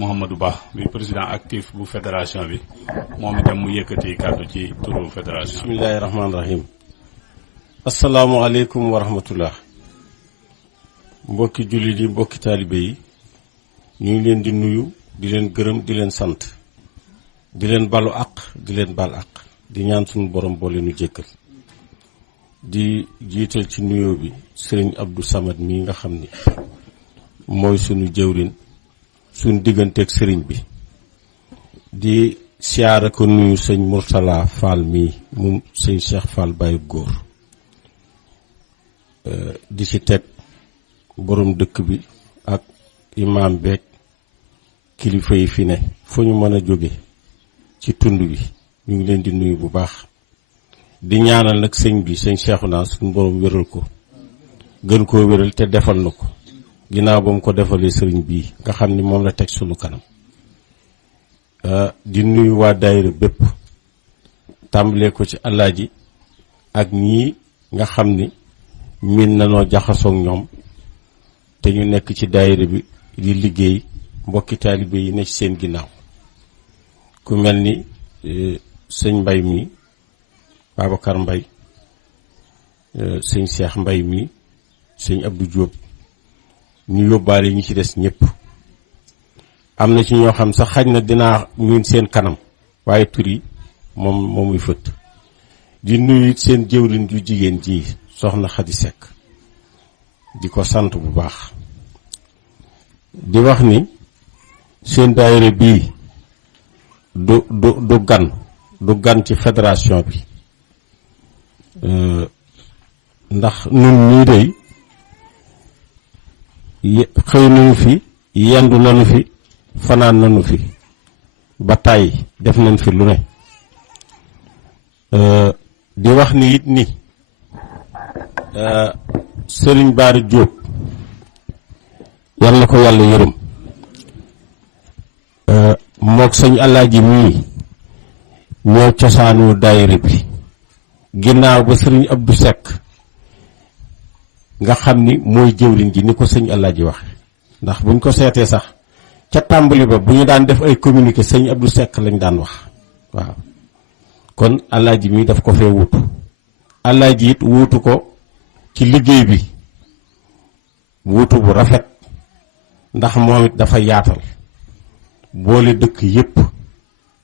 Mouhamadou Ba bi président actif bu fédération bi moom itam mu yëkkati kàddu ci turu fédération. bismillahi rahmaani rahim. asalaamualeykum wa rahmatullah. mbokki jullit yi mbokki taalibe yi ñu ngi leen di nuyu di leen gërëm di leen sant di leen balu àq di leen bal àq di ñaan suñu borom boole nu jëkkal di jiital ci nuyoo bi sëriñ Abdou Samad mii nga xam ni mooy sunu jëwrin suñ digganteeg sëriñ bi di siyaara ko nuyu sëñ Mourtala Fall mii moom sëñ Cheikh Fall Baye góor di ci teg borom dëkk bi ak imaam beeg kilifa yi fi ne fu ñu mën a jóge ci tund bi ñu ngi leen di nuyu bu baax di ñaanal nag sëñ bi sëñ Cheikhouna suñu borom wéral ko gën koo wéral te defal na ko ginnaaw ba mu ko defalee sëriñ bii nga xam ni moom la teg sunu kanam di nuyu waa daayira bépp tàmbalee ko ci alaaji ak ñii nga xam ni miin nanoo jaxasoog ñoom te ñu nekk ci daayira bi di liggéey mbokki taalibe yi ne ci seen ginnaaw ku mel ni sëñ Mbay mi Babacar Mbay sëñ Cheikh Mbay mi sëñ Abdou Diop ñu yóbbaale ñi ci des ñëpp am na ci ñoo xam sax xaj na dinaa miin seen kanam waaye tur yi moomuy fëtt di nuyu seen jëwriñ ju jigéen ji soxna Xadi Sekk di ko sant bu baax di wax ni seen daayira bii du gan ci fédération bi ndax nun ñii dey xëy nañu fi yendu nañu fi fanaan nañu fi ba tàyyi def nañ fi lu ne di wax ni it ni Sëriñ Baara Jóob yal na ko yàlla yërëm mook sëñ Alaaji mii ñoo cosaanu daayira bi ginnaaw ba sëriñ Abdou Seck nga xam ni mooy jëwriñ ji ni ko sëñ Alaaji waxe ndax buñ ko seetee sax ca tàmbali ba bu ñu daan def ay communiqué sëñ Abdou Seck lañ daan wax waaw kon Alaaji mii daf ko fee wuutu Alaaji it wuutu ko ci liggéey bi wuutu bu rafet ndax moom it dafa yaatal boole dëkk yépp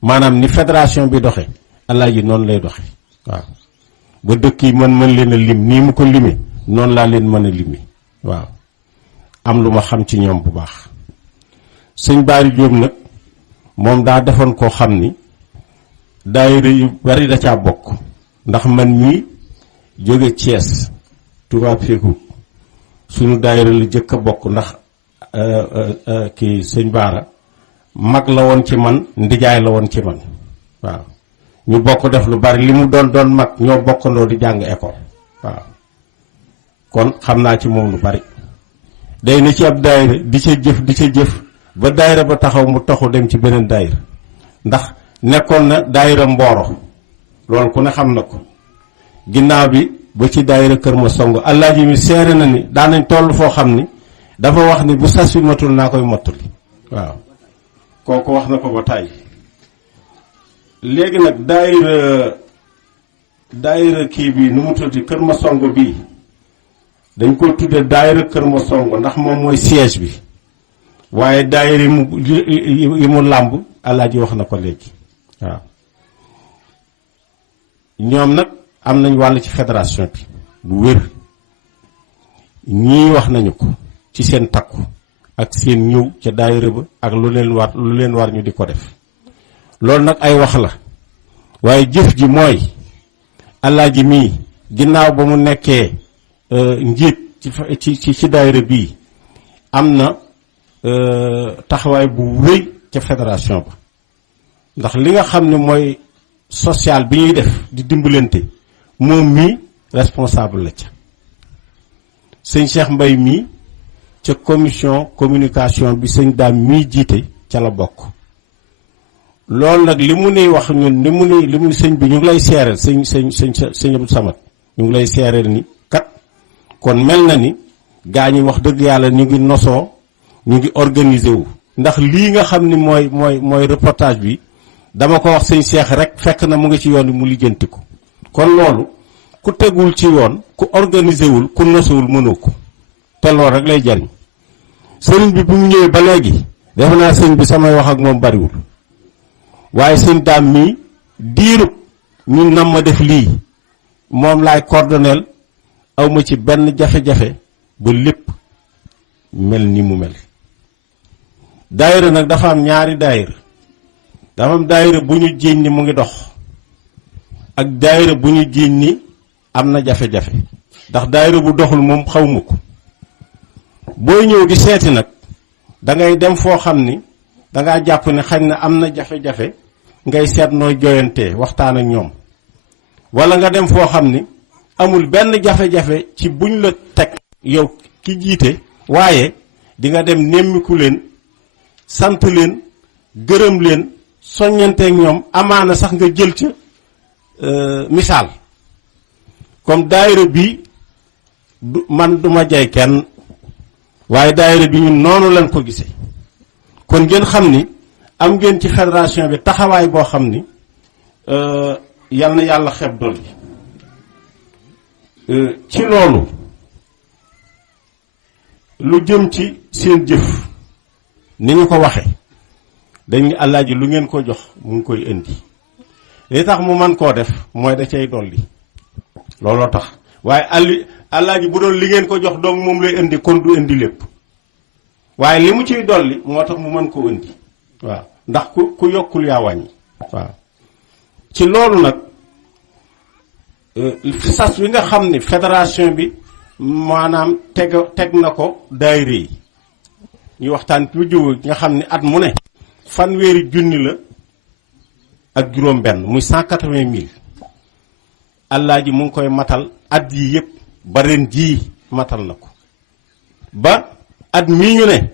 maanaam ni fédération bi doxe Alaaji noonu lay doxe waaw ba dëkk yi mën leen a lim nii mu ko limee noonu laa leen mën a limi waaw am lu ma xam ci ñoom bu baax sëñ Baari Jóob nag moom daa defoon koo xam ni daayira yu bari da caa bokk ndax man mii jóge Thiès Touba Fékou suñu daayira la jëkk a bokk ndax kii sëñ Baara mag la woon ci man ndijaay la woon ci man waaw ñu bokk def lu bari li mu doon mag ñoo bokkandoo di jàng école waaw kon xam naa ci moom lu bari day na ci ab daayira di ca jëf ba daayira ba taxaw mu taxu dem ci beneen daayira ndax nekkoon na daayira Mboro loolu ku ne xam na ko ginnaaw bi ba ci daayira Kër Ma Song Alaaji mi seere na ni daanañ toll foo xam ni dafa wax ni bu sas wi matul naa koy mottali waaw kooku wax na ko ba tàyyi léegi nag daayira kii bi nu mu tuddati Kër Ma Song bii dañ ko tudde daayira Kër Ma Song ndax moom mooy siège bi waaye daayira yi mu làmb Alaaji wax na ko léegi waaw ñoom nag am nañ wàll ci fédération bi bu wér ñii wax nañu ko ci seen takku ak seen ñëw ca daayira ba ak lu leen war ñu di ko def loolu nag ay wax la waaye jëf ji mooy Alaaji mii ginnaaw ba mu nekkee njiit ci daayira bii am na taxawaay bu wéy ca fédération ba ndax li nga xam ne mooy social bi ñuy def di dimbalante moom mii responsable la ca sëñ Cheikh Mbay mii ca commission communication bi sëñ daam mii jiite ca la bokk loolu nag li mu nuy wax ñun li mu sëñ bi ñu ngi lay seereel sëñ Abdou Samad ñu ngi lay seereel ni kat kon mel na ni gaa ñi wax dëgg yàlla ñu ngi nosoo ñu ngi organiser wu ndax lii nga xam ni mooy reportage bi dama ko wax sëñ Cheikh rek fekk na mu ngi ci yoon bi mu lijjanti ko kon loolu ku tegul ci yoon ku organisé wul ku nosewul mënoo ko te loolu rek lay jariñ sëriñ bi bu mu ñëwee ba léegi defe naa sëñ bi samay wax ak moom bariwul waaye sëñ daam mii diirub ñu nam ma def lii moom laay coordonnel awma ci benn jafe-jafe ba lépp mel ni mu mel daayira nag dafa am ñaari daayira dafa am daayira bu ñu jiiñ ni mu ngi dox ak daayira bu ñu jiiñ ni am na jafe-jafe ndax daayira bu doxul moom xawma ko booy ñëw di seeti nag dangay dem foo xam ni dangaa jàpp ne xañ na am na jafe-jafe ngay seet nooy joyantee waxtaan ak ñoom wala nga dem foo xam ni amul benn jafe-jafe ci buñ la teg yow ki jiite waaye di nga dem nemmiku leen sant leen gërëm leen soññanteeg ñoom amaana sax nga jël ca misaal comme daayira bi man duma jay kenn waaye daayira bi ñun noonu lañ ko gisee kon ngeen xam ni am ngeen ci fédération bi taxawaay boo xam ni yal na yàlla xeb dolli ci loolu lu jëm ci seen jëf ni ñu ko waxe dañu Alaaji lu ngeen ko jox mu ngi koy indi li tax mu man koo def mooy da cay dolli looloo tax waaye Alaaji bu doon li ngeen ko jox donc moom lay indi kon du indi lépp waaye li mu ciy dolli moo tax mu mën koo indi waaw ndax ku yokkul yaa wàññi waaw ci loolu nag sas wi nga xam ni fédération bi maanaam teg na ko daayira yi ñu waxtaan ci jóg nga xam ni at mu ne fanweeri junni la ak juróom benn muy 180 000 Alaaji mu ngi koy matal at yi yëpp ba ren jii matal na ko ba at mii ñu ne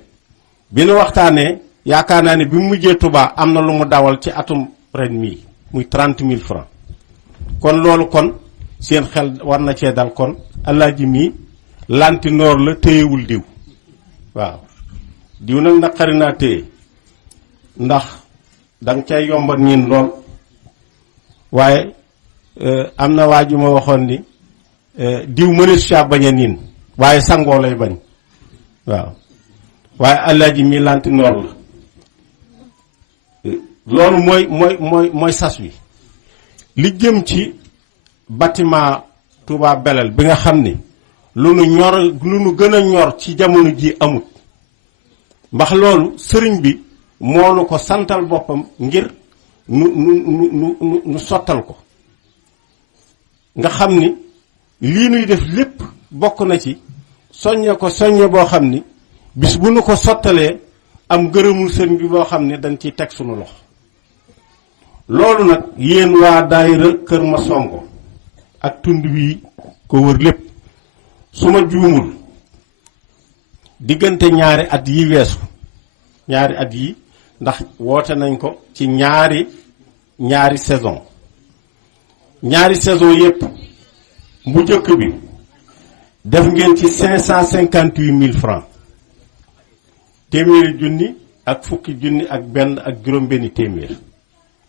bi nu waxtaanee yaakaar naa ne bi mu mujjee Touba am na lu mu dawal ci atum ren mii muy 30 000 francs kon loolu kon seen xel war na cee dal kon Alaaji mii lanti noor la téyewul diw waaw diw nag naqari naa téye ndax danga cay yombat ñin lool waaye am na waa ju ma waxoon ni diw mënees caa bañ a niin waaye sangoo lay bañ waaw waaye Alaaji mii lanti noor la loolu mooy sas wi li jëm ci bâtiment Touba Belel bi nga xam ni lu nu gën a ñor ci jamono ji amut ndax loolu sëriñ bi moo nu ko santal boppam ngir nu sottal ko nga xam ni lii nuy def lépp bokk na ci soññe boo xam ni bis bu nu ko sottalee am gërëmul sëriñ bi boo xam ne dañ ciy teg sunu loxo loolu nag yéen waa daayira Kër Masongo ak tund wi ko wër lépp su ma juumul diggante ñaari at yi weesu ñaari at yi ndax woote nañ ko ci ñaari saison yépp bu jëkk bi def ngeen ci 558 000 francs téeméeri junni ak fukki junni ak benn ak juróom-benni téeméer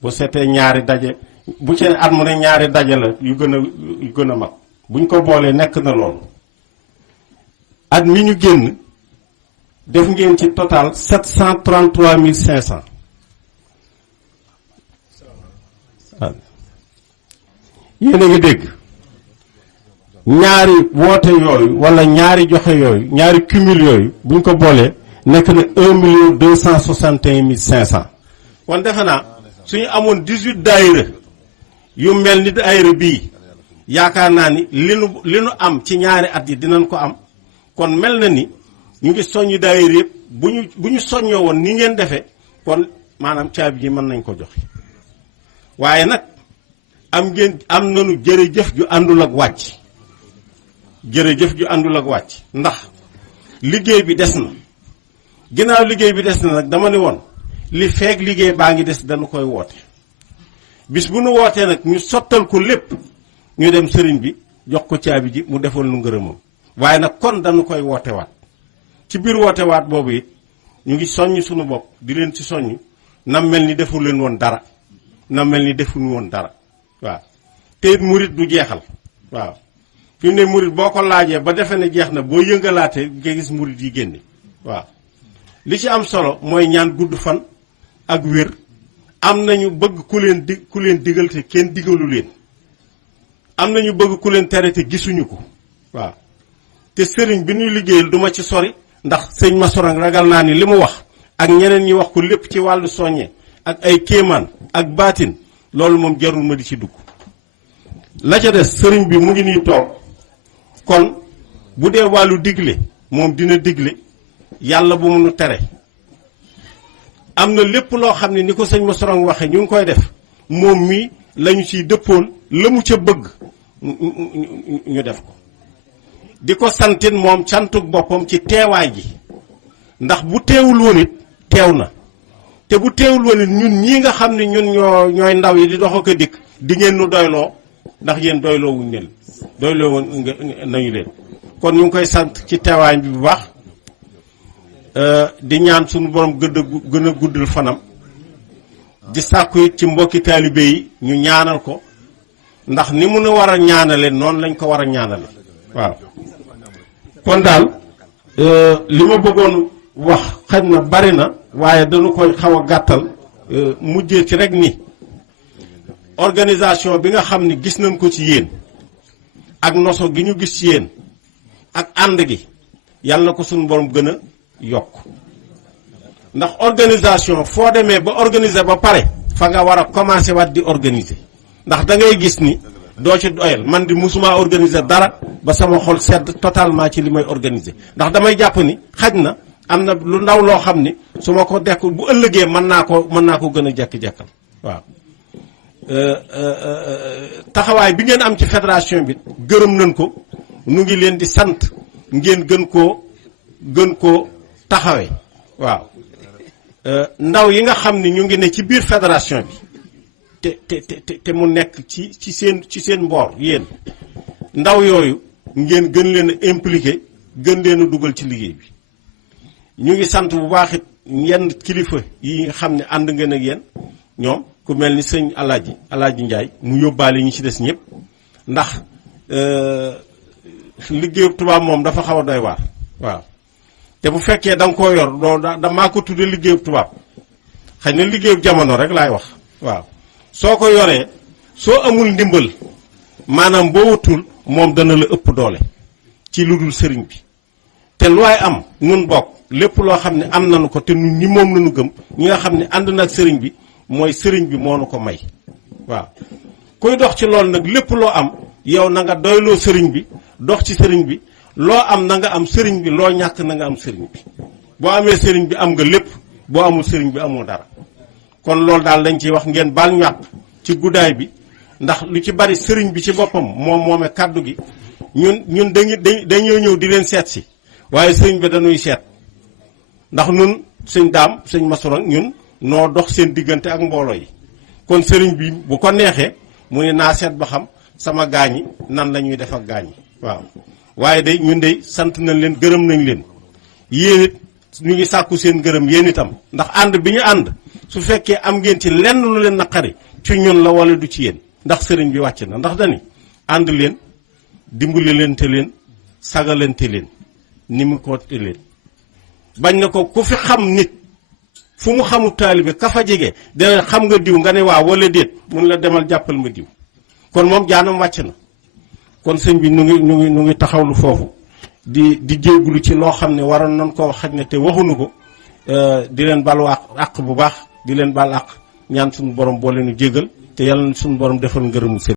bu seetee ñaari daje bu ci at mu ne ñaari daje la yu gën a mag buñ ko boolee nekk na loolu at mi ñu génn def ngeen ci total 733 500 yéen a ngi dégg ñaari woote yooyu wala ñaari joxe yooyu ñaari cumul yooyu buñ ko boolee nekk na 1 261 500 kon defe naa suñu amoon 18 daayira yu mel ni daayira bii yaakaar naa ni li nu am ci ñaari at yi dinañ ko am kon mel na ni ñu ngi soññi daayira yëpp bu ñu soññoo woon ni ngeen defee kon maanaam caabi ji mën nañ ko joxe waaye nag am nañu jërëjëf ju àndul ak wàcc jërëjëf ju àndul ak wàcc ndax liggéey bi des na ginnaaw liggéey bi des na nag dama ne woon li feeg liggéey baa ngi des dañu koy woote bis bu nu wootee nag ñu sottal ko lépp ñu dem sëriñ bi jox ko caabi ji mu defoon lu ngërëmam waaye nag kon dañu koy woote waat ci biir woote waat boobu it ñu ngi soññ suñu bopp di leen ci soññ na mel ni defu leen woon dara na mel ni defuñu woon dara waaw te it murit du jeexal waaw fi mu ne murit boo ko laajee ba defe ne jeex na boo yëngalaatee nga gis murit yi génne waaw li ci am solo mooy ñaan gudd fan ak wér am nañu bëgg ku leen digal te kenn digalu leen am nañu bëgg ku leen tere te gisuñu ko waaw te sëriñ bi ñuy liggéeyal duma ci sori ndax sëñ Massorang ragal naa ni li mu wax ak ñeneen ñi wax ko lépp ci wàllu soññe ak ay kéemaan ak baatin loolu moom jarul ma di ci dugg la ca des sëriñ bi mu ngi nii toog kon bu dee wàllu digle moom dina digle yàlla bu mu nu tere am na lépp loo xam ne ni ko sëñ Massorang waxe ñu ngi koy def moom mii lañu ciy dëppool la mu ca bëgg ñu def ko di ko santin moom cantuk boppam ci teewaay ji ndax bu teewul woon it teew na te bu teewul woon it ñun ñii nga xam ne ñun ñooy ndaw yi di dox ak a dikk di ngeen nu doyloo ndax yéen doyloo wuñ leen doyloo woon nañu leen kon ñu ngi koy sant ci teewaay bi bu baax di ñaan suñu borom gën a guddal fanam di sàkku it ci mbokki taalibe yi ñu ñaanal ko ndax ni mu nu war a ñaanale noonu lañ ko war a ñaanale waaw kon daal li ma bëggoon wax xëy na bari na waaye dañu koy xaw a gàttal mujjee ci rek ni organisation bi nga xam ne gis nañ ko ci yéen ak noso gi ñu gis ci yéen ak ànd gi yàlla na ko suñu borom gën a yokk ndax organisation foo demee ba organiser ba pare fa nga war a commencer waat di organiser ndax da ngay gis ni doo ci doyal man di musuma organiser dara ba sama xol sedd totalement ci li may organiser ndax damay jàpp ni xaj na am na lu ndaw loo xam ni su ma ko dekk bu ëllëgee mën naa ko gën a jekki-jekkal waaw taxawaay bi ngeen am ci fédération bi gërëm nañ ko nu ngi leen di sant ngeen gën koo taxawee waaw ndaw yi nga xam ni ñu ngi ne ci biir fédération bi te mu nekk ci seen mboor yéen ndaw yooyu ngeen gën leen a impliqué gën leen a dugal ci liggéey bi ñu ngi sant bu baax it yenn kilifa yi nga xam ne ànd ngeen ak yéen ñoom ku mel ni sëñ Alaaji Njaay mu yóbbaale ñi ci des ñëpp ndax liggéeyu tubaab moom dafa xaw a doy waar waaw te bu fekkee da nga koo yor doo damaa ko tudde liggéeyu tubaab xëy na liggéeyu jamono rek laay wax waaw soo ko yoree soo amul ndimbal maanaam boo wutul moom dana la ëpp doole ci lu dul sëriñ bi te lu waay am nun bokk lépp loo xam ne am nañu ko te nun ñi moom lañu gëm ñi nga xam ne ànd na ak sëriñ bi mooy sëriñ bi moo nu ko may waaw kuy dox ci loolu nag lépp loo am yow na nga doyloo sëriñ bi dox ci sëriñ bi loo am na nga am sëriñ bi loo ñàkk na nga am sëriñ bi boo amee sëriñ bi am nga lépp boo amul sëriñ bi amoo dara kon loolu daal dañ ciy wax ngeen baal ñu àq ci guddaay bi ndax lu ci bari sëriñ bi ci boppam moome kàddu gi ñun dañoo ñëw di leen seet si waaye sëriñ bi dañuy seet ndax nun sëñ Daam sëñ Massorang ñun noo dox seen diggante ak mbooloo yi kon sëriñ bi bu ko neexee mu ne naa seet ba xam sama gaañi nan la ñuy def ak gaañi waaw waaye de ñun de sant nañ leen gërëm nañ leen yéen it ñu ngi sàkku seen gërëm yéen itam ndax ànd bi ñu ànd su fekkee am ngeen ci lenn lu leen naqari ci ñun la wala du ci yéen ndax sëriñ bi wàcc na ndax dani ànd leen dimbali leen te leen sagalante leen ni mu ko te leen bañ na ko ku fi xam nit fu mu xamul taalibe ka fa jege dana xam nga diw nga ne waaw wala déet mun la demal jàppal ma diw kon moom jaanam wàcc na kon sëñ bi nu ngi taxawlu foofu di jéggulu ci loo xam ne waroon nañ ko xaj na te waxuñu ko di leen balu àq bu baax di leen bal àq ñaan suñu borom boo leenu jéggal te yàlla suñu borom defal ngërëmu sëriñ